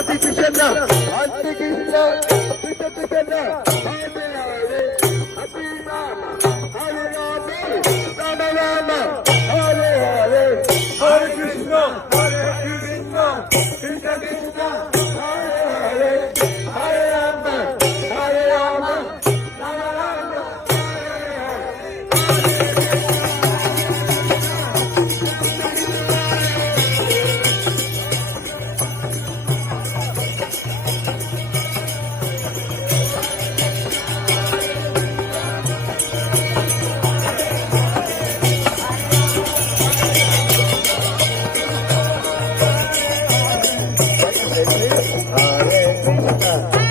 Hare Krishna, Hare Krishna, Krishna Krishna, Hare Hare, Hare Rama, Hare Rama, Rama Rama, Hare Hare, Hare Krishna, Krishna Krishna, Hare Hare, Hare Rama, Hare Rama, Rama Rama, Hare Krishna.